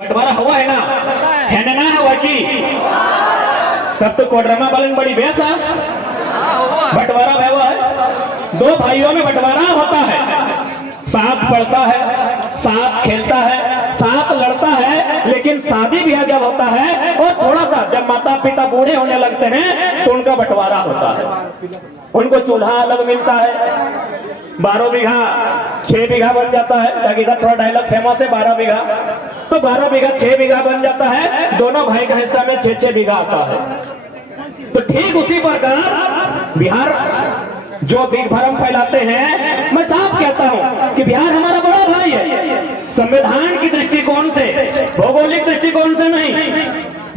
बंटवारा हुआ है ना हुआ की तब तो कोडरमा बलन बड़ी बेसा बंटवारा हुआ है। दो भाइयों में बंटवारा होता है, साथ पढ़ता है, साथ खेलता है, साथ लड़ता है, लेकिन शादी ब्याह जब होता है और थोड़ा सा जब माता पिता बूढ़े होने लगते हैं तो उनका बंटवारा होता है। उनको चूल्हा अलग मिलता है, 12 बीघा 6 बीघा बन जाता है। ताकि थोड़ा डायलॉग फेमस है, 12 बीघा तो 12 बीघा 6 बीघा बन जाता है। दोनों भाई का हिस्सा में 6-6 बीघा आता है। तो ठीक उसी प्रकार बिहार जो बिग भरम फैलाते हैं, मैं साफ कहता हूं कि बिहार हमारा बड़ा भाई है। संविधान की दृष्टिकोण से, भौगोलिक दृष्टिकोण से नहीं,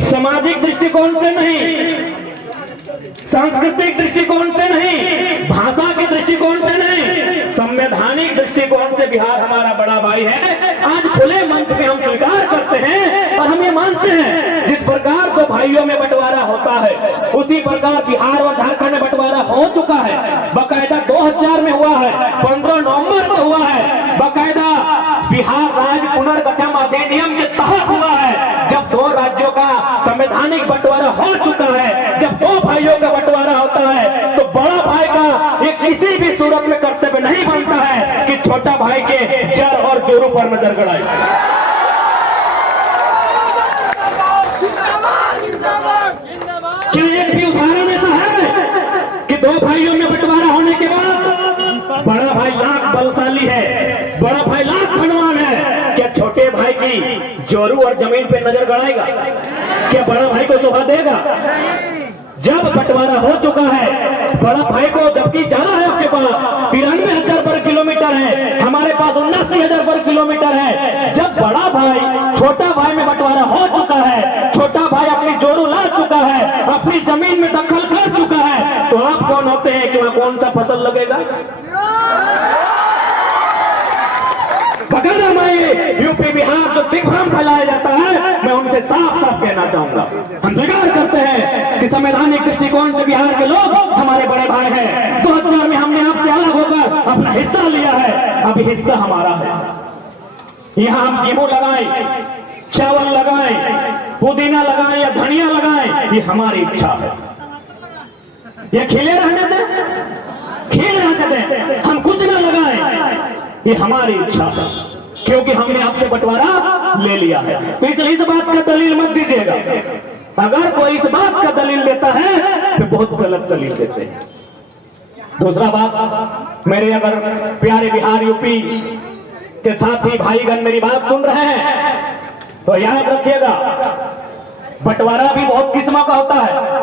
सामाजिक दृष्टिकोण से नहीं, सांस्कृतिक दृष्टिकोण से नहीं, भाषा के दृष्टिकोण से नहीं, संवैधानिक दृष्टिकोण से बिहार हमारा बड़ा भाई है। आज खुले मंच में हम स्वीकार करते हैं और हम ये मानते हैं जिस प्रकार दो भाइयों में बंटवारा होता है उसी प्रकार बिहार और झारखंड में बंटवारा हो चुका है। बाकायदा 2000 में हुआ है, 15 नवंबर को हुआ है। बाकायदा बिहार राज्य पुनर्गठन अधिनियम के तहत हुआ है। जब दो राज्यों का संवैधानिक बंटवारा हो चुका है, जब दो भाइयों का बंटवारा होता है तो बड़ा भाई का ये किसी भी सूरत में कर्तव्य नहीं बनता है कि छोटा भाई के जड़ और जोरों पर नजर गड़ाए। क्या एक भी उदाहरण ऐसा है कि दो भाइयों में बंटवारा होने के बाद बड़ा भाई लाख बलशाली है, बड़ा भाई लाख धनवान है, क्या छोटे भाई की जोरू और जमीन पे नजर गड़ाएगा? क्या बड़ा भाई को शोभा देगा? जब बंटवारा हो चुका है, बड़ा भाई को जबकि जाना है आपके पास 93,000 वर्ग किलोमीटर है, हमारे पास 79,000 वर्ग किलोमीटर है। जब बड़ा भाई छोटा भाई में बंटवारा हो चुका है, छोटा भाई अपनी जोरू ला चुका है, अपनी जमीन में दखल कर चुका है, तो आप कौन होते हैं कि वहां कौन सा फसल लगेगा? बकायदा मैं यूपी बिहार जो दिग्भ्रम फैलाया जाता है, मैं उनसे साफ साफ कहना चाहूंगा, हम स्वीकार करते हैं कि संवैधानिक दृष्टिकोण से बिहार के लोग हमारे बड़े भाई हैं। 2000 में हमने आपसे अलग होकर अपना हिस्सा लिया है, अभी हिस्सा हमारा है। यहाँ हम गेहूं लगाएं, चावल लगाएं, पुदीना लगाएं या धनिया लगाएं, ये हमारी इच्छा है। ये खिले रहने दें, खिले रहने दें, हम कुछ ना लगाएं, ये हमारी इच्छा है, क्योंकि हमने आपसे बंटवारा ले लिया है। तो इसलिए इस बात का दलील मत दीजिएगा। अगर कोई इस बात का दलील देता है तो बहुत गलत दलील देते हैं। दूसरा बात, मेरे अगर प्यारे बिहार यूपी के साथी भाईगण मेरी बात सुन रहे हैं तो याद रखिएगा, बंटवारा भी बहुत किस्मों का होता है।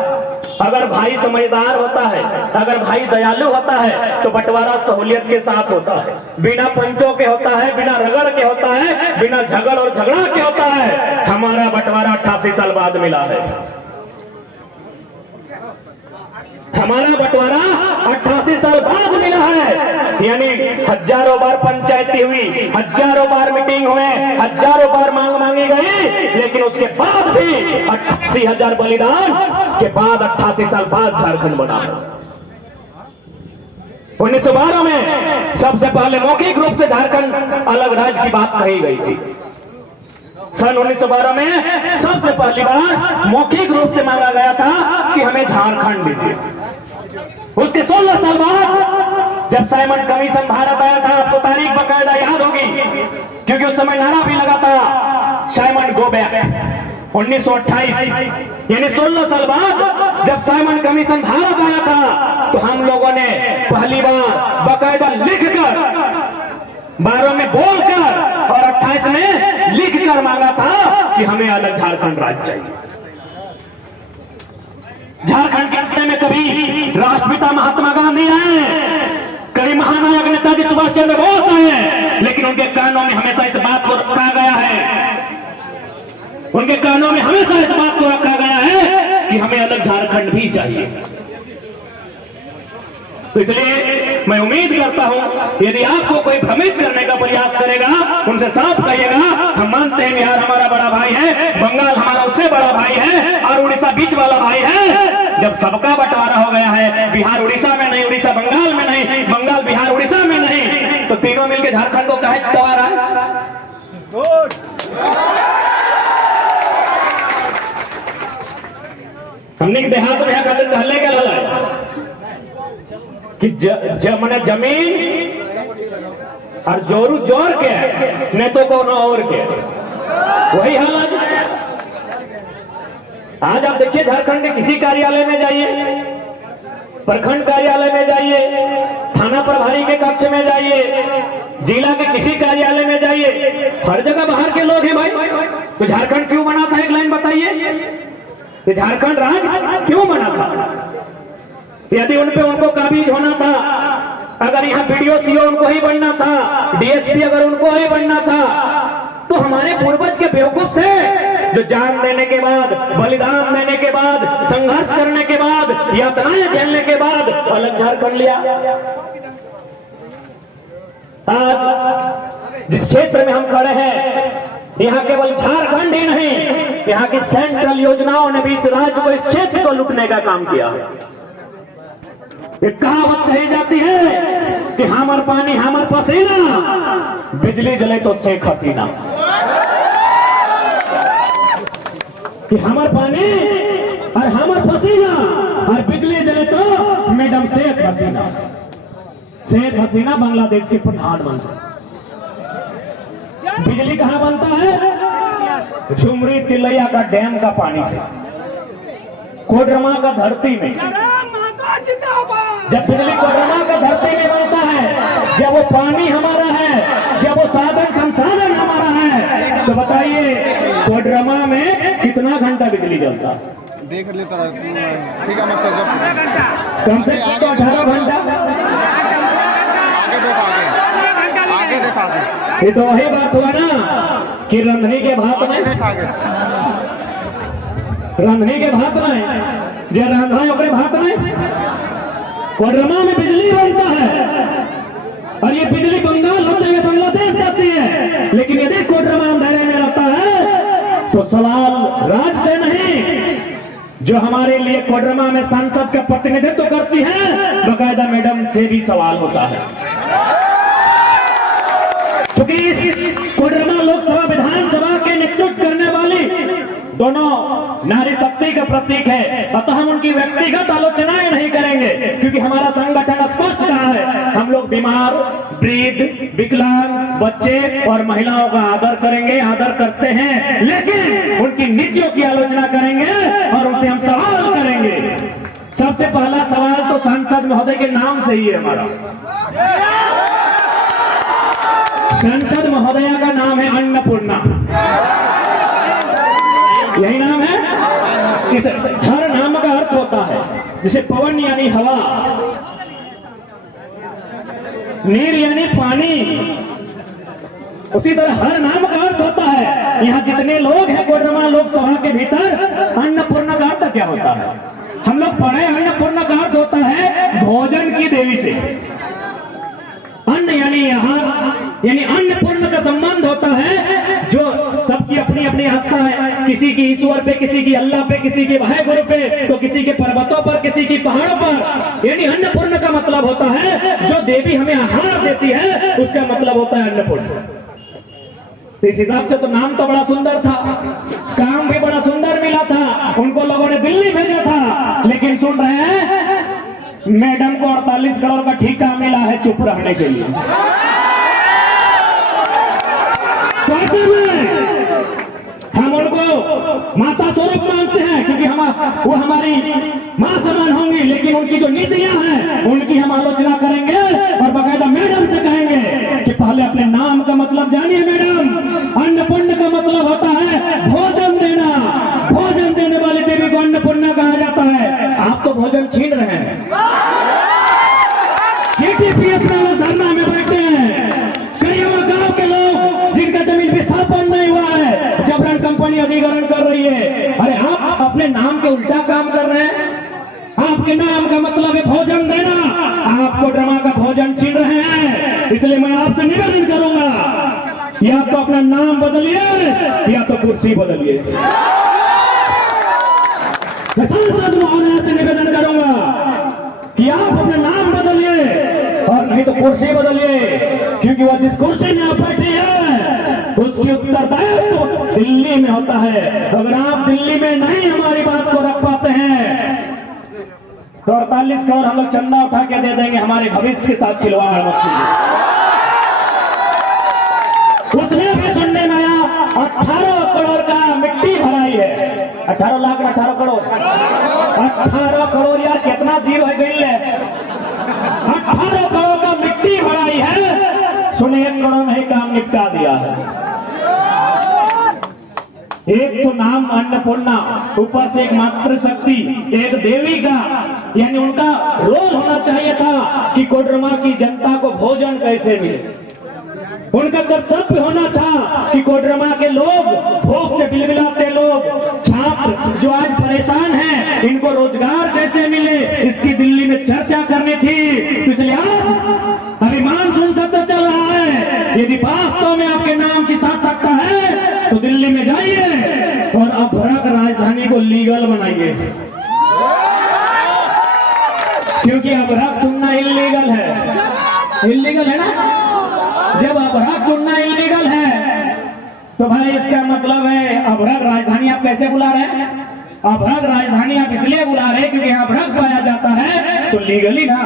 अगर भाई समझदार होता है, अगर भाई दयालु होता है तो बंटवारा सहूलियत के साथ होता है, बिना पंचों के होता है, बिना रगड़ के होता है, बिना झगड़ और झगड़ा के होता है। हमारा बंटवारा 88 साल बाद मिला है। हमारा बंटवारा 88 साल बाद मिला है, यानी हजारों बार पंचायती हुई, हजारों बार मीटिंग हुए, हजारों बार मांग मांगी गई, लेकिन उसके बाद भी 88,000 बलिदान के बाद 88 साल बाद झारखंड बना। 1912 में सबसे पहले मौखिक रूप से झारखंड अलग राज्य की बात कही गई थी। सन 1912 में सबसे पहली बार मौखिक रूप से मांगा गया था कि हमें झारखंड दीजिए। उसके 16 साल बाद जब साइमन कमीशन भारत आया था, आपको तारीख बकायदा याद होगी क्योंकि उस समय नारा भी लगा था साइमन गो बैक। 1928 यानी 16 साल बाद जब साइमन कमीशन भारत आया था तो हम लोगों ने पहली बार बकायदा लिखकर, 12 में बोलकर और 28 में लिखकर मांगा था कि हमें अलग झारखंड राज्य चाहिए। झारखंड के बारे में कभी राष्ट्रपिता महात्मा गांधी आए, कभी महानायक नेताजी सुभाष चंद्र बोस आए, लेकिन उनके कानों में हमेशा इस बात को रखा गया है, उनके कानों में हमेशा इस बात को रखा गया है कि हमें अलग झारखंड भी चाहिए। तो इसलिए मैं उम्मीद करता हूं यदि आपको कोई भ्रमित करने का प्रयास करेगा उनसे साफ कहिएगा, हम मानते हैं बिहार हमारा बड़ा भाई है, बंगाल हमारा उससे बड़ा भाई है और उड़ीसा बीच वाला भाई है। जब सबका बंटवारा हो गया है, बिहार उड़ीसा में नहीं, उड़ीसा बंगाल में नहीं, बंगाल बिहार उड़ीसा में नहीं, तो तीनों मिलकर झारखंड को काहे दबा रहा है? हमने देहात में कहते टहले के लला कि मैंने जमीन और जोरू जोर के नहीं तो कौन और के, वही हालत। आज आप देखिए झारखंड के किसी कार्यालय में जाइए, प्रखंड कार्यालय में जाइए, थाना प्रभारी के कक्ष में जाइए, जिला के किसी कार्यालय में जाइए, हर जगह बाहर के लोग हैं भाई। तो झारखंड क्यों बना था, एक लाइन बताइए, ये झारखंड राज्य क्यों बना था? यदि उन पे उनको काबिज होना था, अगर यहाँ बीडीओ सीओ उनको ही बनना था, डीएसपी अगर उनको ही बनना था, तो हमारे पूर्वज के बेवकूफ थे जो जान देने के बाद, बलिदान देने के बाद, संघर्ष करने के बाद, यातनाएं झेलने के बाद अलग झारखंड लिया। आज जिस क्षेत्र में हम खड़े हैं, यहाँ केवल झारखंड ही नहीं, यहाँ की सेंट्रल योजनाओं ने भी इस राज्य को, इस क्षेत्र को लूटने का काम किया। एक कहावत कही जाती है कि हमर पानी हमर पसीना, बिजली जले तो शेख हसीना। कि हमर पानी और हमर पसीना और बिजली जले तो मैडम शेख हसीना। शेख हसीना बांग्लादेश के प्रधानमंत्री। बिजली कहां बनता है? झुमरी तिलैया का डैम का पानी से, कोडरमा का धरती में। जब बिजली कोडरमा का धरती में बनता है, जब वो पानी हमारा है, जब वो साधन संसाधन हमारा है, तो बताइए कोडरमा में कितना घंटा बिजली जलता? देख लेता है, ठीक है, कम से कम 18 घंटा। आगे देखा, ये तो वही बात हुआ ना कि रंधनी के भात में, रंधनी के भात में, जो रंधा ओकरे भात में, कोडरमा में बिजली बनता है और ये बिजली बंगाल होते हुए बांग्लादेश जाती है। लेकिन यदि कोडरमा अंधेरे में रहता है तो सवाल राज्य से नहीं, जो हमारे लिए कोडरमा में संसद का प्रतिनिधित्व करती है, बकायदा मैडम से भी सवाल होता है। क्योंकि इस कोडरमा लोकसभा विधानसभा के नेतृत्व करने वाली दोनों नारी शक्ति का प्रतीक है। अतः हम उनकी व्यक्तिगत आलोचनाएं नहीं करेंगे, क्योंकि हमारा संगठन स्पष्ट कहा है, हम लोग बीमार, वृद्ध, विकलांग, बच्चे और महिलाओं का आदर करेंगे, आदर करते हैं, लेकिन उनकी नीतियों की आलोचना करेंगे और उनसे हम सवाल करेंगे। सबसे पहला सवाल तो सांसद महोदय के नाम से ही है हमारा। सांसद महोदया का नाम है अन्नपूर्णा, यही नाम है। इस हर नाम का अर्थ होता है, जैसे पवन यानी हवा, नीर यानी पानी, उसी तरह हर नाम का अर्थ होता है। यहाँ जितने लोग हैं कोडरमा लोकसभा के भीतर, अन्नपूर्णा का अर्थ क्या होता है? हम लोग पढ़े, अन्नपूर्णा का अर्थ होता है भोजन की देवी से। अन्न यानी यहाँ यानी अन्नपूर्ण का संबंध होता है, जो सबकी अपनी अपनी आस्था है, किसी की ईश्वर पे, किसी की अल्लाह पे, किसी की वाहेगुरु पे, तो किसी के पर्वतों पर, किसी की पहाड़ों पर। यानी अन्नपूर्ण का मतलब होता है जो देवी हमें आहार देती है, उसका मतलब होता है अन्नपूर्ण। तो इस हिसाब से तो नाम तो बड़ा सुंदर था, काम भी बड़ा सुंदर मिला था, उनको लोगों ने दिल्ली भेजा था, लेकिन सुन रहे हैं मैडम को 48 करोड़ का ठेका मिला है चुप रहने के लिए। हम उनको माता स्वरूप मानते हैं, क्योंकि वो हमारी मां समान होंगी, लेकिन उनकी जो नीतियां हैं उनकी हम आलोचना करेंगे और बाकायदा मैडम से कहेंगे कि पहले अपने नाम का मतलब जानिए मैडम। अन्नपूर्ण का मतलब होता है भोजन देना, भोजन देने वाली देवी को अन्नपूर्णा कहा जाता है। आप तो भोजन छीन रहे हैं, TTPS में धरना में बैठे हैं, कई गांव के लोग जिनका जमीन विस्थापन नहीं हुआ है, जबरन कंपनी अधिग्रहण कर रही है। अरे आप अपने नाम के उल्टा काम कर रहे हैं। आपके नाम का मतलब है भोजन देना, आप कोडरमा का भोजन छीन रहे हैं। इसलिए मैं आपसे निवेदन करूंगा, या तो अपना नाम बदलिए या तो कुर्सी बदलिए। मैं सांसद महोदय से निवेदन करूंगा कि आप अपना नाम बदलिए और नहीं तो कुर्सी बदलिए, क्योंकि वह जिस कुर्सी में आप बैठे हैं उसकी उत्तरदायित्व दिल्ली में होता है। अगर आप दिल्ली में नहीं हमारी बात को रख पाते हैं तो 48 करोड़ हम लोग चंदा उठा के दे देंगे, हमारे भविष्य के साथ खिलवाड़ मत कीजिए। उसने भी सुनने में आया 18 करोड़ का मिट्टी भराई है। 18 लाख में 18 करोड़, 18 करोड़ यार कितना जीरो है गई है। 18 करोड़ का मिट्टी भराई है, सुने 1 करोड़ में ही काम निपटा दिया है। एक तो नाम अन्नपूर्णा, ऊपर से एक मातृशक्ति, एक देवी का, यानी उनका रोल होना चाहिए था कि कोडरमा की जनता को भोजन कैसे मिले। उनका कर्तव्य होना था कि कोडरमा के लोग, भूख से बिलबिलाते लोग, छात्र जो आज परेशान हैं, इनको रोजगार कैसे मिले, इसकी दिल्ली में चर्चा करनी थी। इसलिए आज अभी मानसून सत्र चल रहा है, यदि वास्तव में आपके नाम की सार्थकता है तो दिल्ली में जाइए और अभ्रक राजधानी को लीगल बनाइए, क्योंकि अभ्रक चुनना इलीगल है। इलीगल है ना? जब अभ्रक चुनना इलीगल है तो भाई इसका मतलब है अभ्रक राजधानी आप कैसे बुला रहे हैं? अभ्रक राजधानी आप इसलिए बुला रहे हैं क्योंकि अभ्रक पाया जाता है तो लीगली ना,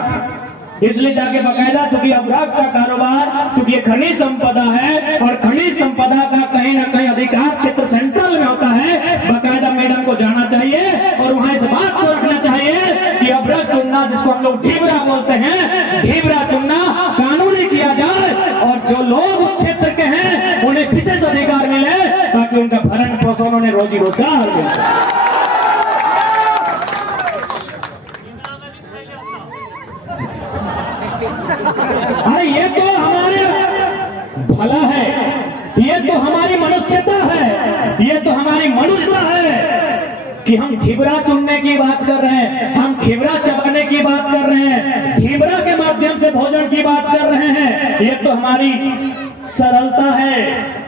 इसलिए जाके बकायदा, चूंकि अभ्रक का कारोबार, चूंकि ये खनिज संपदा है और खनिज संपदा का कहीं ना कहीं अधिकार क्षेत्र सेंट्रल में होता है, बकायदा मैडम को जाना चाहिए और वहां इस बात को रखना चाहिए कि अभ्रक चुनना, जिसको हम लोग ढीबरा बोलते हैं, ढीबरा चुनना कानूनी किया जाए और जो लोग उस क्षेत्र के हैं उन्हें विशेष अधिकार मिले ताकि उनका भरण पोषण, उन्हें रोजी रोजगार मिले। अरे ये तो हमारे भला है, ये तो हमारी मनुष्यता है, ये तो हमारी मनुष्यता है कि हम ढीबरा चुनने की बात कर रहे हैं, हम ढीबरा चबाने की बात कर रहे हैं, ढीबरा के माध्यम से भोजन की बात कर रहे हैं। ये तो हमारी सरलता है।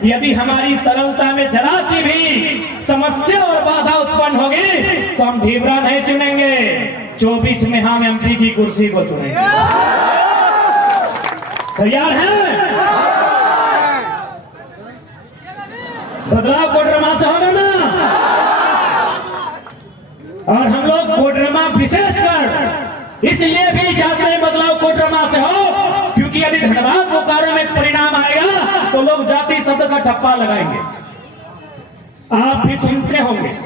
यदि हमारी सरलता में जरा सी भी समस्या और बाधा उत्पन्न होगी तो हम ढीबरा नहीं चुनेंगे, 24 में हम एमपी की कुर्सी को चुनेंगे। तैयार है? बदलाव कोडरमा से होगा ना? और हम लोग कोडरमा विशेषकर इसलिए भी चाहते हैं बदलाव कोडरमा से हो क्योंकि यदि धनबाद बोकारो में परिणाम आएगा तो लोग जाति शब्द का ठप्पा लगाएंगे। आप भी सुनते होंगे।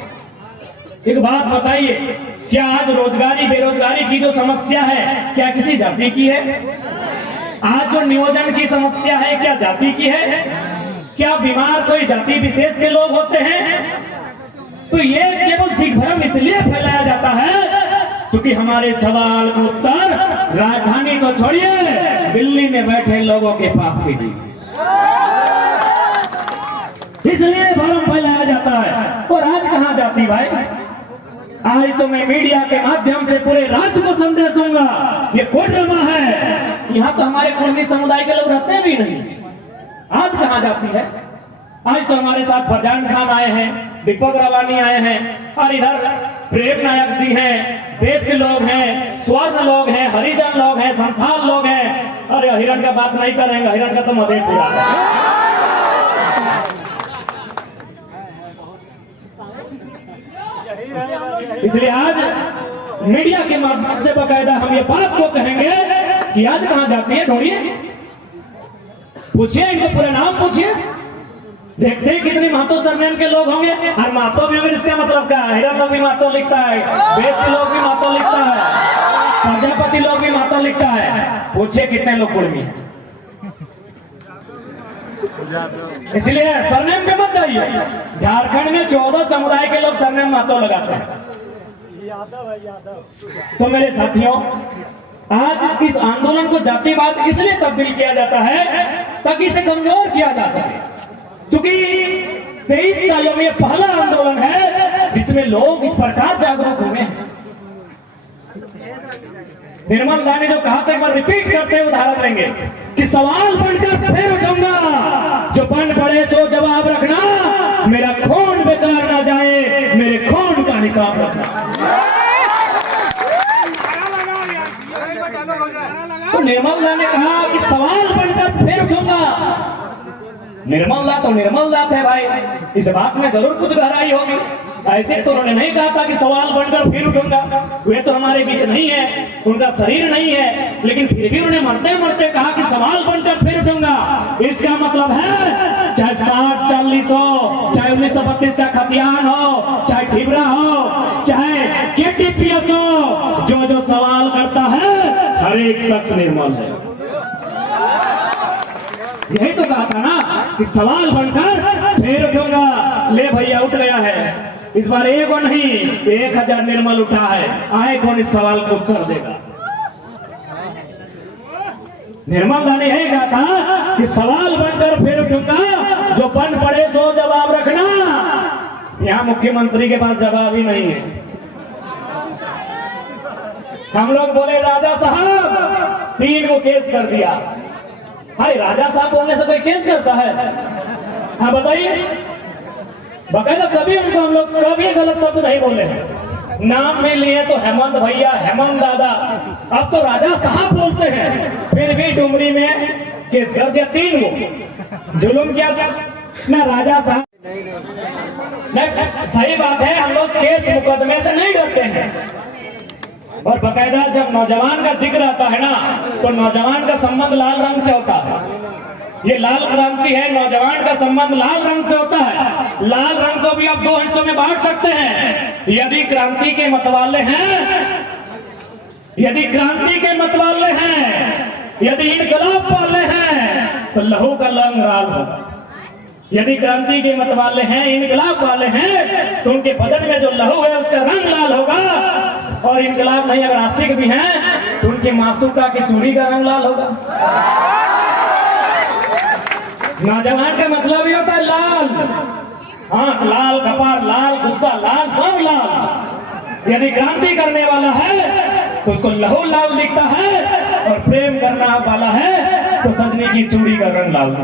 एक बात बताइए, क्या आज रोजगारी बेरोजगारी की जो समस्या है क्या किसी जाति की है? आज जो नियोजन की समस्या है क्या जाति की है? क्या बीमार कोई जाति विशेष के लोग होते हैं? तो ये केवल दिग्भ्रम इसलिए फैलाया जाता है क्योंकि हमारे सवाल का उत्तर राजधानी को छोड़िए, दिल्ली में बैठे लोगों के पास भी नहीं, इसलिए भ्रम फैलाया जाता है। और आज कहां जाती भाई? आज तो मैं मीडिया के माध्यम से पूरे राज्य को संदेश दूंगा, ये कोडरमा है, यहाँ तो हमारे कुर्मी समुदाय के लोग रहते भी नहीं। आज कहाँ जाती है? आज तो हमारे साथ फरजान खान आए हैं, दीपक रवानी आए हैं और इधर प्रेम नायक जी हैं, बेस्ट लोग हैं, स्वर्ण लोग हैं, हरिजन लोग हैं, संथाल लोग हैं। अरे हिरण का बात नहीं करेंगे, हिरण का तो मधेपुरा है। इसलिए आज मीडिया के माध्यम से बकायदा हम ये बात को कहेंगे कि आज कहां जाती है, ढूंढिए, पूछिए, इनको पूरा नाम पूछिए, देखते हैं कितनी महतो सरनेम के लोग होंगे। और महतो भी होंगे, इसका मतलब क्या है? हिरण लोग भी महतो लिखता है, बेसी लोग भी महतो लिखता है, प्रजापति लोग भी महतो लिखता है। पूछिए कितने लोग कुर्मी। इसलिए सरनेम पे मत जाइए। झारखंड में 14 समुदाय के लोग सरनेम महतो लगाते हैं। तो मेरे साथियों, आज इस आंदोलन को जातिवाद इसलिए तब्दील किया जाता है ताकि इसे कमजोर किया जा सके, क्योंकि 23 सालों में पहला आंदोलन है जिसमें लोग इस प्रकार जागरूक हुए हैं। निर्मल दा ने जो कहा था, एक बार रिपीट करते हुए उदाहरण लेंगे कि सवाल बनकर फिर उठूंगा, जो बन पड़े सो जवाब रखना, मेरा खून बेकार ना जाए, मेरे खून का हिसाब रखना। तो निर्मल दा ने कहा कि सवाल बनकर फिर उठूंगा, निर्मल दात तो निर्मल दात है भाई, इस बात में जरूर कुछ गहराई होगी। ऐसे तो उन्होंने नहीं कहा था कि सवाल बनकर फिर उठूंगा, वे तो हमारे बीच नहीं है, उनका शरीर नहीं है, लेकिन फिर भी उन्होंने मरते मरते कहा कि सवाल बनकर फिर उठूंगा। इसका मतलब है चाहे 60 40 हो, चाहे 1932 का खतियान हो, चाहे ढिबरा हो, चाहे केटीपीएस हो, जो जो सवाल करता है हर एक शख्स निर्मल है। यही तो कहा था ना कि सवाल बनकर फिर उठूंगा। ले भैया उठ गया है, इस बार एक और नहीं 1000 निर्मल उठा है। आए कौन इस सवाल को उत्तर देगा? निर्मल दा ने यही कहा था कि सवाल बनकर फिर उठूंगा, जो बन पड़े सो जवाब रखना। यहाँ मुख्यमंत्री के पास जवाब ही नहीं है। हम लोग बोले राजा साहब 3 को केस कर दिया। अरे राजा साहब बोलने से कोई केस करता है? हाँ बताइए, बकायदा कभी उनको हम लोग कभी गलत शब्द नहीं बोले हैं। नाम में लिए तो हेमंत भैया, हेमंत दादा, अब तो राजा साहब बोलते हैं, फिर भी डुमरी में केस कर दिया 3 को। जुलूम किया ना राजा साहब। सही बात है, हम लोग केस मुकदमे से नहीं डरते हैं। और बकायदा जब नौजवान का जिक्र आता है ना, तो नौजवान का संबंध लाल रंग से होता है। ये लाल क्रांति है, नौजवान का संबंध लाल रंग से होता है। लाल रंग को भी आप 2 हिस्सों में बांट सकते हैं। यदि क्रांति के मतवाले हैं, यदि क्रांति के मतवाले हैं, यदि इनकलाब वाले हैं, तो लहू का रंग लाल होगा। यदि क्रांति के मतवाले हैं, इनकलाब वाले हैं, तो उनके बदन में जो लहू है उसका रंग लाल होगा। और इनकलाब नहीं, अगर आशिक भी हैं, तो उनके मासूका की चूड़ी का रंग लाल होगा। नौजवान का मतलब ही होता है लाल, आंख लाल, कपार लाल, गुस्सा लाल, सब लाल। यदि क्रांति करने वाला है तो उसको लहू लाल दिखता है, और प्रेम करना वाला है तो सजनी की चूड़ी का रंग लाल।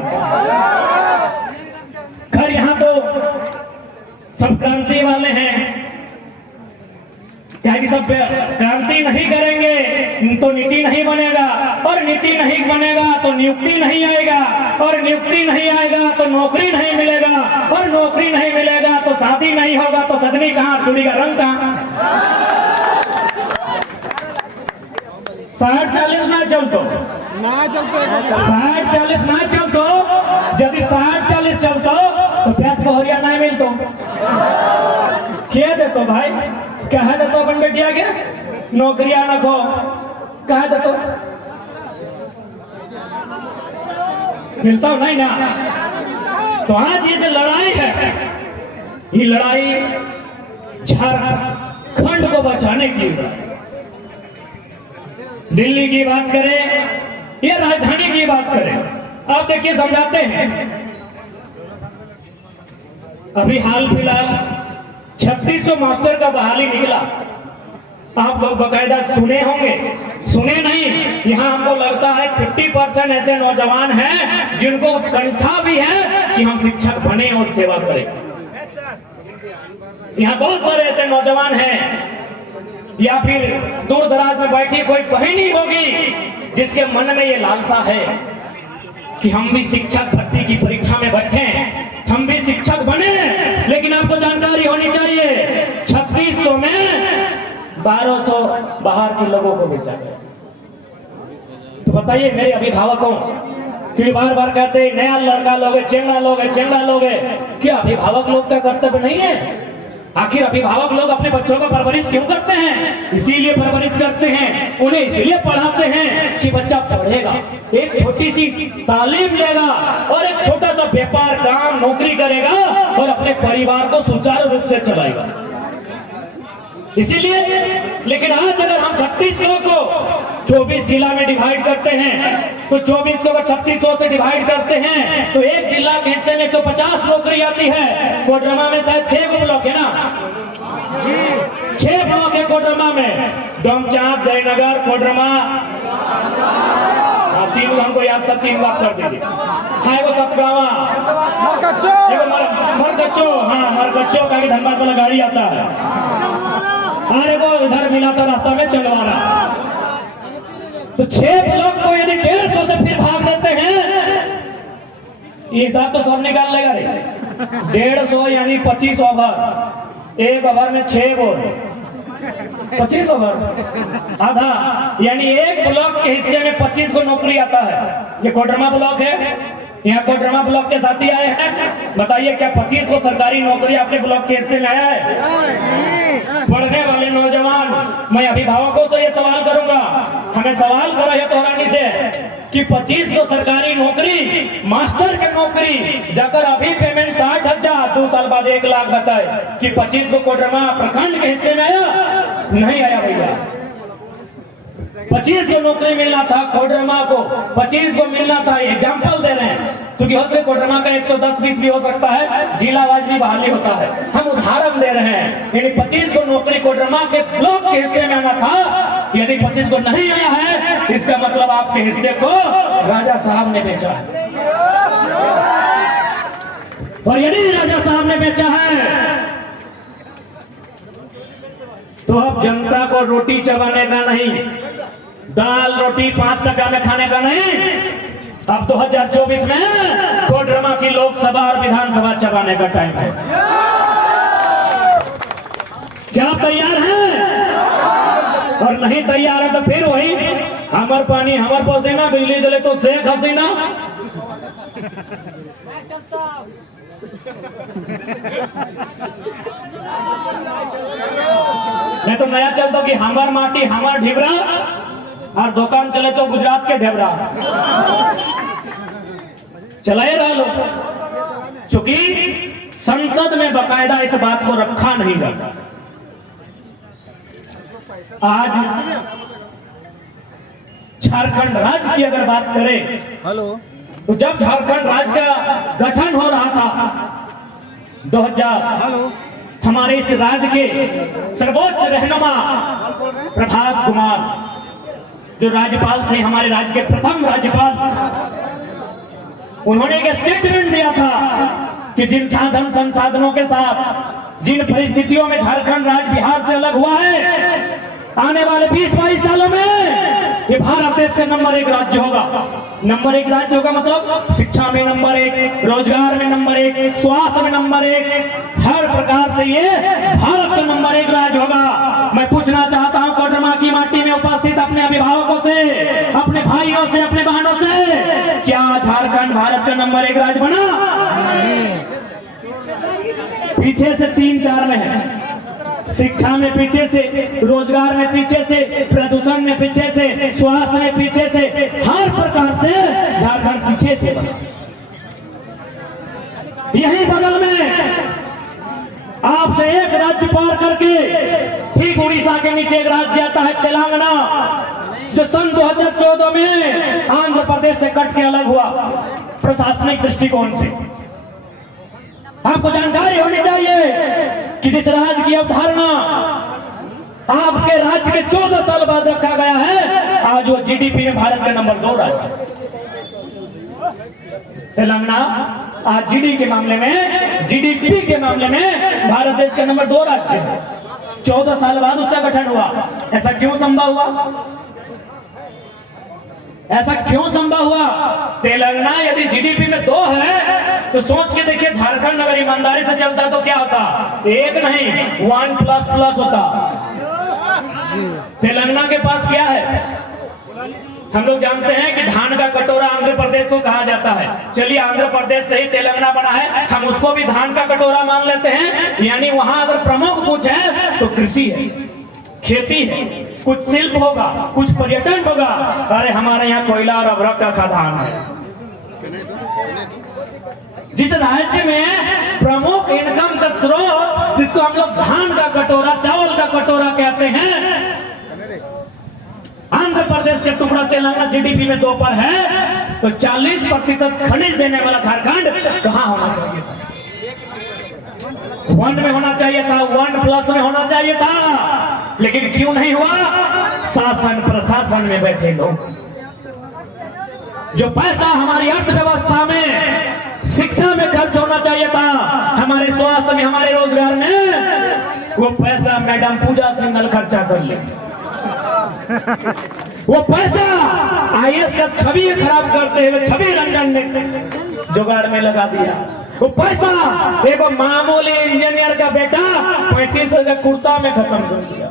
खैर यहाँ तो सब क्रांति वाले हैं, क्या कि सब क्रांति नहीं करेंगे तो नीति नहीं बनेगा, और नीति नहीं बनेगा तो नियुक्ति नहीं आएगा, और नियुक्ति नहीं आएगा तो नौकरी नहीं मिलेगा, और नौकरी नहीं मिलेगा तो शादी नहीं होगा, तो सजनी कहाँ, चूड़ी का रंग कहाँ? 60-40 ना चलतो, 60-40 ना चलतो। यदि 60-40 चलतो तो प्यास बहरिया नहीं मिलतो। क्या देतो भाई, कहा देतो अपन बेटिया के नौकरिया न खो, कहा देतो मिलता नहीं ना। तो आज ये जो लड़ाई है, ये लड़ाई झारखंड को बचाने की है। दिल्ली की बात करें या राजधानी की बात करें, आप देखिए समझाते हैं। अभी हाल फिलहाल 3600 मास्टर का बहाली निकला। आप लोग बकायदा सुने होंगे, सुने नहीं, यहाँ हमको लगता है 50% ऐसे नौजवान हैं जिनको उत्कंठा भी है कि हम शिक्षक बने और सेवा करें। यहाँ बहुत सारे ऐसे नौजवान हैं, या फिर दूर दराज में बैठी कोई बहिनी होगी जिसके मन में ये लालसा है कि हम भी शिक्षक भर्ती की परीक्षा में बैठे, हम भी शिक्षक बने। लेकिन आपको जानकारी होनी चाहिए 3600 में 1200 बाहर के लोगों को भेजा गया। तो बताइए मेरे अभिभावकों, क्योंकि बार बार कहते हैं नया लड़का लोगे, चेंगड़ा लोगे, चेंगड़ा लोगे, क्या अभिभावक लोग का कर्तव्य नहीं है? आखिर अभिभावक लोग अपने बच्चों का परवरिश क्यों करते हैं? इसीलिए परवरिश करते हैं, उन्हें इसीलिए पढ़ाते हैं कि बच्चा पढ़ेगा, एक छोटी सी तालीम लेगा, और एक छोटा सा व्यापार, काम, नौकरी करेगा, और अपने परिवार को सुचारू रूप से चलाएगा। इसीलिए, लेकिन आज अगर हम 3600 को 24 जिला में डिवाइड करते हैं, तो 24 को 3600 से डिवाइड करते हैं तो एक जिला के हिस्से में 150 नौकरी आती है। कोडरमा में शायद 6 ब्लॉक है ना जी, 6 ब्लॉक है कोडरमा में, डोमचांच, जयनगर, कोडरमा। 3 हमको याद था, 3 बात कर दीजिए। हाँ वो सतगावा, मरकच्चो, हाँ मरकच्चो का भी धनबाद वाला गाड़ी आता है। अरे वो इधर मिला था रास्ता में चलवाना। तो 6 ब्लॉक को यदि 150 से फिर भाग देते हैं ये हिसाब तो सब निकाल लेगा रे। 150 यानी 25 ओवर, एक ओवर में 6 बॉल, 25 ओवर आधा, यानी एक ब्लॉक के हिस्से में 25 को नौकरी आता है। ये कोडरमा ब्लॉक है, यहाँ कोडरमा ब्लॉक के साथी आए हैं, बताइए क्या 25 को सरकारी नौकरी आपके ब्लॉक के हिस्से में आया है? पढ़ने वाले नौजवान, मैं अभिभावकों से ये सवाल करूंगा, हमें सवाल करा है तोरानी से कि 25 को सरकारी नौकरी, मास्टर की नौकरी, जाकर अभी पेमेंट 60,000, 2 साल बाद 1 लाख बताए कि 25 को कोडरमा प्रखंड के हिस्से में आया? नहीं आया भैया। 25 को नौकरी मिलना था, कोडरमा को 25 को मिलना था। एग्जाम्पल दे रहे हैं क्योंकि हो सकता कोडरमा का 110-20 भी हो सकता है, जिला वाइज भी बहाली होता है, हम उदाहरण दे रहे हैं। यानी 25 को नौकरी कोडरमा के ब्लॉक के हिस्से में आना था, यदि 25 को नहीं आया है इसका मतलब आपके हिस्से को राजा साहब ने बेचा है, और यदि राजा साहब ने बेचा है तो अब जनता को रोटी चबाने का नहीं, दाल रोटी 5 टका में खाने का नहीं, अब 2024 में कोडरमा की लोकसभा और विधानसभा चबाने का टाइम है। क्या आप तैयार हैं? और नहीं तैयार है तो फिर वही हमर पानी हमर पसीना, बिजली जले तो शेख हसीना। नहीं तो नया चलता कि हमार माटी हमार ढिबरा, और दुकान चले तो गुजरात के ढेबरा चलाए रहा लोग, चूंकि संसद में बकायदा इस बात को रखा नहीं गया। आज झारखंड राज्य की अगर बात करें, हेलो, तो जब झारखंड राज्य का गठन हो रहा था 2000, हमारे इस राज्य के सर्वोच्च रहनुमा प्रभात कुमार जो राज्यपाल थे, हमारे राज्य के प्रथम राज्यपाल, उन्होंने एक स्टेटमेंट दिया था कि जिन साधन संसाधनों के साथ, जिन परिस्थितियों में झारखंड राज्य बिहार से अलग हुआ है, आने वाले 20-22 सालों में ये भारत देश का नंबर 1 राज्य होगा। नंबर 1 राज्य होगा मतलब शिक्षा में नंबर 1, रोजगार में नंबर 1, स्वास्थ्य में नंबर 1, हर प्रकार से ये भारत का नंबर 1 राज्य होगा। मैं पूछना चाहता हूं कोडरमा की माटी में उपस्थित अपने अभिभावकों से, अपने भाइयों से, अपने बहनों से, क्या झारखंड भारत का नंबर 1 राज्य बना? पीछे से 3-4 में है, शिक्षा में पीछे से, रोजगार में पीछे से, प्रदूषण में पीछे से, स्वास्थ्य में पीछे से, हर प्रकार से झारखंड पीछे से बना। यही बगल में आपसे एक राज्य पार करके ठीक उड़ीसा के नीचे एक राज्य आता है तेलंगाना, जो सन 2014 में आंध्र प्रदेश से कट के अलग हुआ प्रशासनिक दृष्टिकोण से। आपको जानकारी होनी चाहिए कि जिस राज्य की अवधारणा आपके राज्य के 14 साल बाद रखा गया है, आज वो जीडीपी में भारत का नंबर 2 राज्य। तेलंगाना आज जीडीपी के मामले में भारत देश का नंबर 2 राज्य है। 14 साल बाद उसका गठन हुआ। ऐसा क्यों संभव हुआ? ऐसा क्यों संभव हुआ? तेलंगाना यदि जीडीपी में 2 है तो सोच के देखिए, झारखंड अगर ईमानदारी से चलता तो क्या होता? 1 नहीं 1++ होता। तेलंगाना के पास क्या है? हम लोग जानते हैं कि धान का कटोरा आंध्र प्रदेश को कहा जाता है। चलिए आंध्र प्रदेश से ही तेलंगाना बना है, हम उसको भी धान का कटोरा मान लेते हैं। यानी वहां अगर प्रमुख कुछ है तो कृषि है, खेती है, कुछ शिल्प होगा, कुछ पर्यटन होगा। अरे हमारे यहाँ कोयला और अभ्रक का खदान है। जिस राज्य में प्रमुख इनकम का स्रोत, जिसको हम लोग धान का कटोरा, चावल का कटोरा कहते हैं, आंध्र प्रदेश का टुकड़ा तेलंगाना जीडीपी में 2 पर है, तो 40% खनिज देने वाला झारखंड कहां होना चाहिए था? 1 में होना चाहिए था, 1+ में होना चाहिए था, लेकिन क्यों नहीं हुआ? शासन प्रशासन में बैठे लोग। जो पैसा हमारी अर्थव्यवस्था में, शिक्षा में खर्च होना चाहिए था, हमारे स्वास्थ्य में, हमारे रोजगार में, वो पैसा मैडम पूजा सिंघल खर्चा कर ले। वो पैसा आईएएस का छवि खराब करते हुए छवि रंजन ने जुगाड़ में लगा दिया। वो पैसा एक मामूली इंजीनियर का बेटा 35 का कुर्ता में खत्म कर दिया।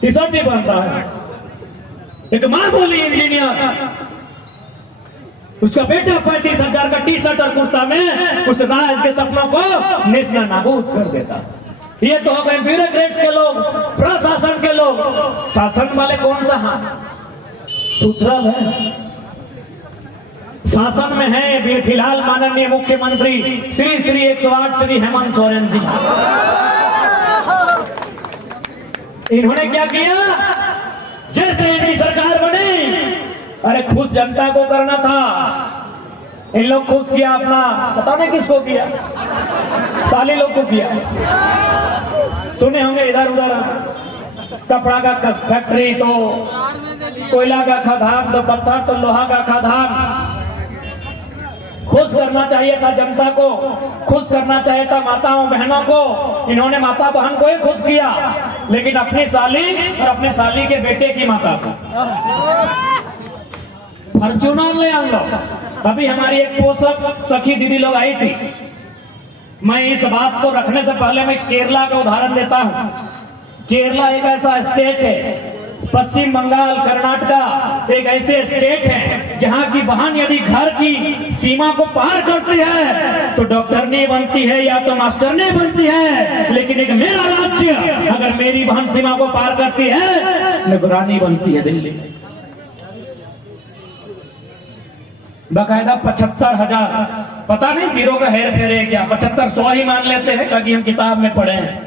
टी शर्ट भी बनता है, एक मामूली इंजीनियर, उसका बेटा 35,000 का टी शर्ट और कुर्ता में उस राज के सपनों को निस्ना नाबूद कर देता। ये तो हो गए ब्यूरोक्रेट के लोग, प्रशासन के लोग। शासन वाले कौन सा हाथ सुथरा है? शासन में है फिलहाल माननीय मुख्यमंत्री श्री 108 श्री हेमंत सोरेन जी। इन्होंने क्या किया? जैसे इनकी सरकार बनी, अरे खुश जनता को करना था, इन लोग खुश किया अपना, पता नहीं किसको किया, साले लोग को किया। सुने होंगे इधर उधर कपड़ा का फैक्ट्री तो कोयला का खदान तो पत्थर तो लोहा का खदान। खुश करना चाहिए था जनता को, खुश करना चाहिए था माताओं बहनों को। इन्होंने माता बहन को ही खुश किया, लेकिन अपनी साली और अपने साली के बेटे की माता को फॉर्च्यूनर ले आन लो। अभी हमारी एक पोषक सखी दीदी लोग आई थी। मैं इस बात को रखने से पहले मैं केरला का उदाहरण देता हूँ। केरला एक ऐसा स्टेट है, पश्चिम बंगाल कर्नाटका एक ऐसे स्टेट है जहाँ की बहन यदि घर की सीमा को पार करती है तो डॉक्टर नहीं बनती है या तो मास्टर नहीं बनती है, लेकिन एक मेरा राज्य अगर मेरी बहन सीमा को पार करती है निगरानी बनती है दिल्ली में। बकायदा 75,000, पता नहीं जीरो का हेर फेर है क्या, 7500 ही मान लेते हैं ताकि हम किताब में पढ़े हैं।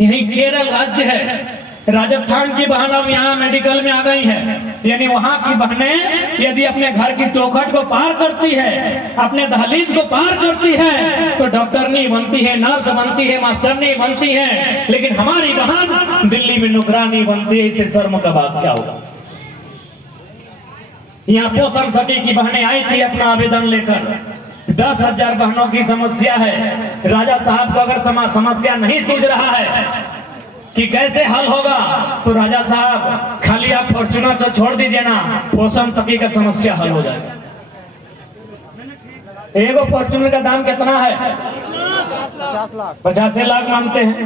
यही केरल राज्य है। राजस्थान की बहन अब यहाँ मेडिकल में आ गई है, यानी वहाँ की बहनें यदि अपने घर की चौखट को पार करती है, अपने दहलीज को पार करती है तो डॉक्टर नहीं बनती है, नर्स बनती है, मास्टर नहीं बनती है, लेकिन हमारी बहन दिल्ली में नौकरानी बनती है। इससे शर्म का बात क्या होगा? यहाँ पोषण सखी की बहनें आई थी अपना आवेदन लेकर। 10,000 बहनों की समस्या है। राजा साहब को अगर समस्या नहीं सूझ रहा है कि कैसे हल होगा तो राजा साहब खाली आप फॉर्च्यूनर तो छोड़ दीजिए ना, पोषण सखी का समस्या हल हो जाएगा। एगो फॉर्च्यूनर का दाम कितना है? 50 लाख मांगते हैं।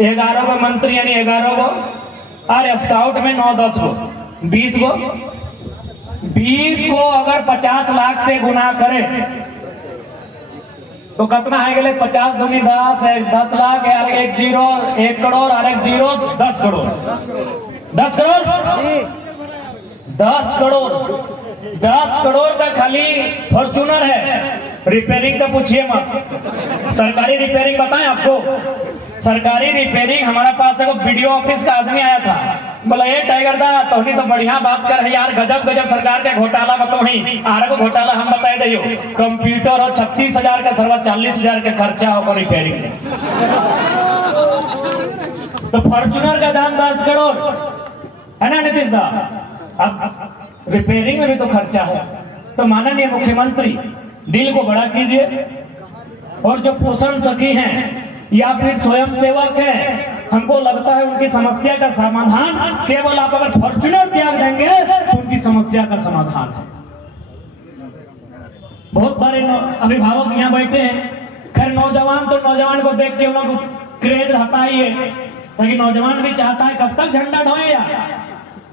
11 गो मंत्री यानी 11 गो, और स्काउट में 9-10 गो, 20 गो। 20 को अगर 50 लाख से गुना करे तो कितना है? गए 50 दूनी 10 है, 10 लाख है, 1 जीरो 1 करोड़ और 1 जीरो 10 करोड़। 10 करोड़ 10 करोड़ का खाली फॉर्च्यूनर है। रिपेयरिंग का पूछिए मत। सरकारी रिपेयरिंग बताएं आपको, सरकारी रिपेयरिंग हमारे पास देखो वीडियो ऑफिस का आदमी आया था, बोला ये टाइगर दा तो तो बढ़िया बात कर यार, गजब सरकार के घोटाला बताओ ही आरे को घोटाला हम बताए दियो। कंप्यूटर और 36,000 का सर्वर 40,000 का खर्चा होगा रिपेयरिंग में। तो फॉर्च्यूनर का दाम 10 करोड़ है ना नीतीश दा? अब रिपेयरिंग में भी तो खर्चा है। तो माननीय मुख्यमंत्री दिल को बड़ा कीजिए, और जो पोषण सखी हैं या फिर स्वयं सेवक है, हमको लगता है उनकी समस्या का समाधान केवल आप अगर फॉर्च्यूनर त्याग देंगे तो उनकी समस्या का समाधान है। बहुत सारे अभिभावक यहाँ बैठे हैं। खैर नौजवान तो नौजवान को देख के उनको क्रेज रहता ही है, लेकिन नौजवान भी चाहता है कब तक झंडा ढोए यार,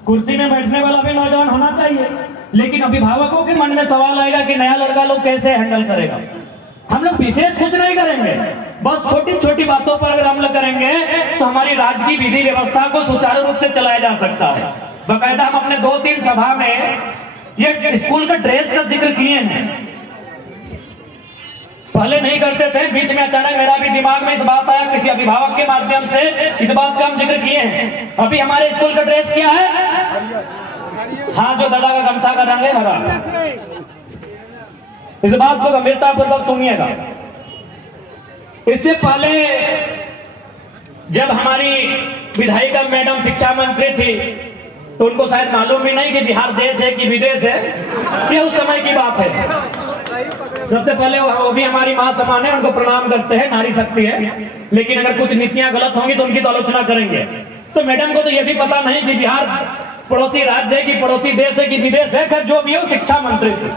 कुर्सी में बैठने वाला भी नौजवान होना चाहिए। लेकिन अभिभावकों के मन में सवाल आएगा कि नया लड़का लोग कैसे हैंडल करेगा। हम लोग विशेष कुछ नहीं करेंगे, बस छोटी छोटी बातों पर अगर अमल करेंगे तो हमारी राज्य की विधि व्यवस्था को सुचारू रूप से चलाया जा सकता है। बकायदा हम अपने 2-3 सभा में ये स्कूल का ड्रेस का जिक्र किए हैं। पहले नहीं करते थे, बीच में अचानक मेरा भी दिमाग में इस बात आया, किसी अभिभावक के माध्यम से इस बात का हम जिक्र किए हैं। अभी हमारे स्कूल का ड्रेस क्या है? हाँ, जो दादा का गमछा का रंग है हरा। इस बात को गंभीरता पूर्वक सुनिएगा। इससे पहले जब हमारी विधायिका मैडम शिक्षा मंत्री थी तो उनको शायद मालूम भी नहीं कि बिहार देश है कि विदेश है, ये उस समय की बात है। सबसे पहले वो भी हमारी मां समान है, उनको प्रणाम करते हैं, नारी शक्ति है, लेकिन अगर कुछ नीतियां गलत होंगी तो उनकी तो आलोचना करेंगे। तो मैडम को तो ये भी पता नहीं कि बिहार पड़ोसी राज्य है कि पड़ोसी देश है कि विदेश है, खैर जो भी हो शिक्षा मंत्री थे।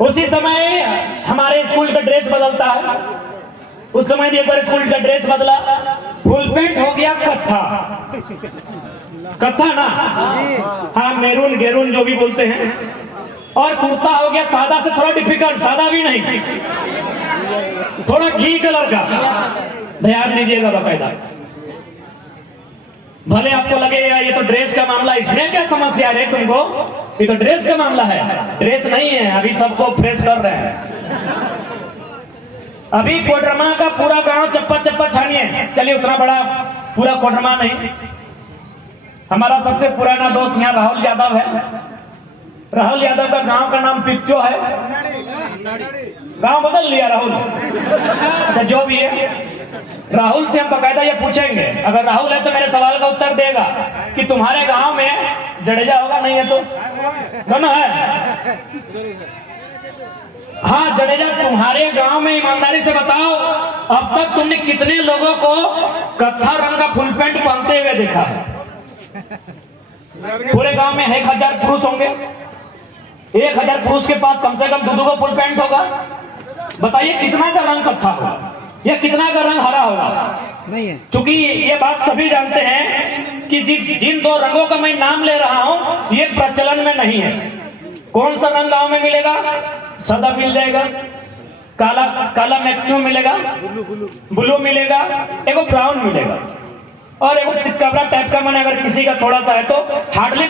उसी समय हमारे स्कूल का ड्रेस बदलता है। उस समय भी एक बार स्कूल का ड्रेस बदला, फुल पैंट हो गया कत्था, कत्था ना, हाँ मैरून गेरून जो भी बोलते हैं, और कुर्ता हो गया सादा से थोड़ा डिफिकल्ट, सादा भी नहीं, थोड़ा घी कलर का, ध्यान दीजिएगा बाकायदा। भले आपको लगेगा ये तो ड्रेस का मामला, इसमें क्या समस्या है तुमको, ये तो ड्रेस का मामला है। ड्रेस नहीं है, अभी सबको फ्रेश कर रहे हैं। अभी कोडरमा का पूरा गांव चप्पा चप्पा छानिए, चलिए उतना बड़ा पूरा कोडरमा नहीं। हमारा सबसे पुराना दोस्त यहाँ राहुल यादव है। राहुल यादव का गांव का नाम पिक्चो है, गांव बदल लिया राहुल, तो जो भी है राहुल से हम बकायदा ये पूछेंगे, अगर राहुल है तो मेरे सवाल का उत्तर देगा कि तुम्हारे गांव में जडेजा होगा, नहीं है तो दोनों है, हाँ जडेजा, तुम्हारे गांव में ईमानदारी से बताओ अब तक तुमने कितने लोगों को कत्था रंग का फुल पैंट पहनते हुए देखा है? पूरे गांव में 1000 पुरुष होंगे, 1000 पुरुष के पास कम से कम 2 को फुल पैंट होगा। बताइए कितना का रंग कत्था होगा या कितना का रंग हरा होगा? नहीं है। चूंकि ये बात सभी जानते हैं कि जिन 2 रंगों का मैं नाम ले रहा हूं ये प्रचलन में नहीं है। कौन सा रंग गांव में मिलेगा? सादा मिल जाएगा, काला काला मैक्सिमम मिलेगा, ब्लू मिलेगा, एगो ब्राउन मिलेगा, और एगो चितकबरा टाइप का, मैंने अगर किसी का थोड़ा सा है तो हार्डली